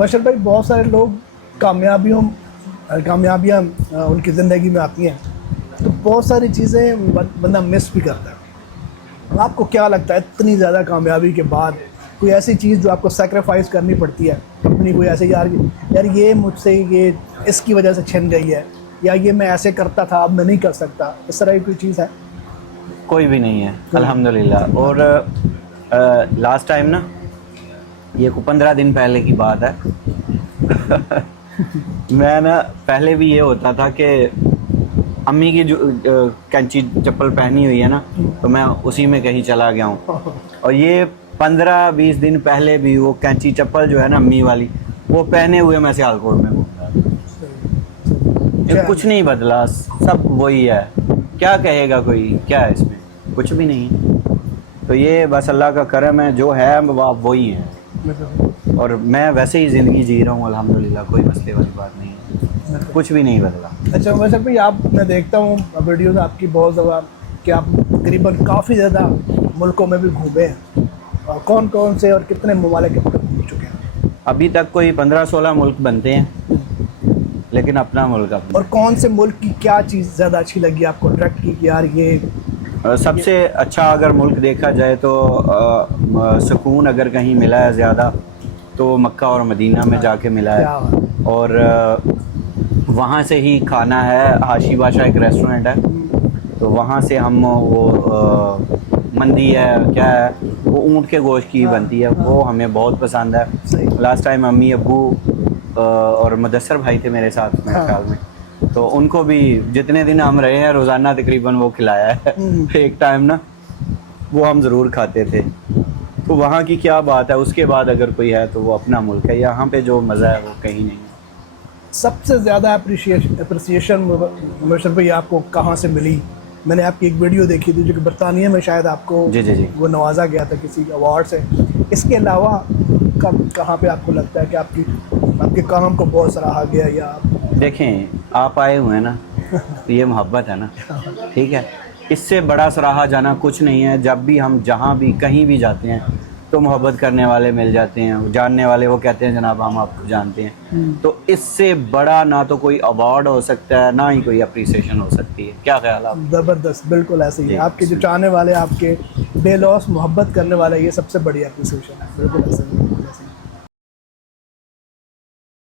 مبشر بھائی بہت سارے لوگ کامیابیاں ان کی زندگی میں آتی ہیں تو بہت ساری چیزیں بندہ مس بھی کرتا ہے. آپ کو کیا لگتا ہے اتنی زیادہ کامیابی کے بعد کوئی ایسی چیز جو آپ کو سیکریفائز کرنی پڑتی ہے اپنی, کوئی ایسے یار یہ مجھ سے یہ اس کی وجہ سے چھن گئی ہے, یا یہ میں ایسے کرتا تھا اب میں نہیں کر سکتا, اس طرح کی کوئی چیز ہے؟ کوئی بھی نہیں ہے الحمدللہ. اور لاسٹ ٹائم نا, یہ 15 دن پہلے کی بات ہے, میں نا پہلے بھی یہ ہوتا تھا کہ امی کی جو کینچی چپل پہنی ہوئی ہے نا تو میں اسی میں کہیں چلا گیا ہوں, اور یہ 15-20 دن پہلے بھی وہ کینچی چپل جو ہے نا امی والی وہ پہنے ہوئے میں سیالکوٹ میں گھوم رہا تھا. کچھ نہیں بدلا, سب وہی ہے. کیا کہے گا کوئی, کیا ہے اس میں, کچھ بھی نہیں. تو یہ بس اللہ کا کرم ہے, جو ہے آپ وہی ہیں, اور میں ویسے ہی زندگی جی رہا ہوں الحمدللہ, کوئی مسئلے والی بات نہیں ہے, کچھ بھی نہیں بدلا. اچھا ویسے بھائی آپ, میں دیکھتا ہوں ویڈیوز آپ کی بہت زیادہ کہ آپ تقریباً کافی زیادہ ملکوں میں بھی گھومے ہیں, اور کون کون سے اور کتنے ممالک اب تک گھوم چکے ہیں؟ ابھی تک کوئی 15-16 ملک بنتے ہیں, لیکن اپنا ملک اپنا. اور کون سے ملک کی کیا چیز زیادہ اچھی لگی آپ کو, اٹریکٹ کی کہ یار یہ سب سے اچھا اگر ملک دیکھا جائے تو سکون اگر کہیں ملا ہے زیادہ تو مکہ اور مدینہ میں جا کے ملا ہے. اور وہاں سے ہی کھانا ہے, حاشی باشا ایک ریسٹورنٹ ہے, تو وہاں سے ہم وہ مندی ہے, کیا ہے وہ اونٹ کے گوشت کی بنتی ہے, وہ ہمیں بہت پسند ہے. لاسٹ ٹائم امی ابو اور مدثر بھائی تھے میرے ساتھ میرے خیال میں, تو ان کو بھی جتنے دن ہم رہے ہیں روزانہ تقریباً وہ کھلایا ہے. ایک ٹائم نا وہ ہم ضرور کھاتے تھے. تو وہاں کی کیا بات ہے, اس کے بعد اگر کوئی ہے تو وہ اپنا ملک ہے, یہاں پہ جو مزہ ہے وہ کہیں نہیں ہے. سب سے زیادہ اپریسیشن مبشر بھائی آپ کو کہاں سے ملی؟ میں نے آپ کی ایک ویڈیو دیکھی تھی جو کہ برطانیہ میں شاید آپ کو جی وہ نوازا گیا تھا کسی ایوارڈ سے. اس کے علاوہ کہاں پہ آپ کو لگتا ہے کہ آپ کے کام کو بہت سراہا گیا؟ یا دیکھیں, آپ آئے ہوئے ہیں نا, تو یہ محبت ہے نا, ٹھیک ہے, اس سے بڑا سراہا جانا کچھ نہیں ہے. جب بھی ہم جہاں بھی کہیں بھی جاتے ہیں تو محبت کرنے والے مل جاتے ہیں, جاننے والے وہ کہتے ہیں جناب ہم آپ کو جانتے ہیں. تو اس سے بڑا نہ تو کوئی ایوارڈ ہو سکتا ہے, نہ ہی کوئی اپریسیشن ہو سکتی ہے. کیا خیال آپ؟ زبردست, بالکل ایسے ہی. آپ کے جو چاہنے والے, آپ کے بے لوث محبت کرنے والے, یہ سب سے بڑی اپریسیشن ہے. بالکل ایسے ہی.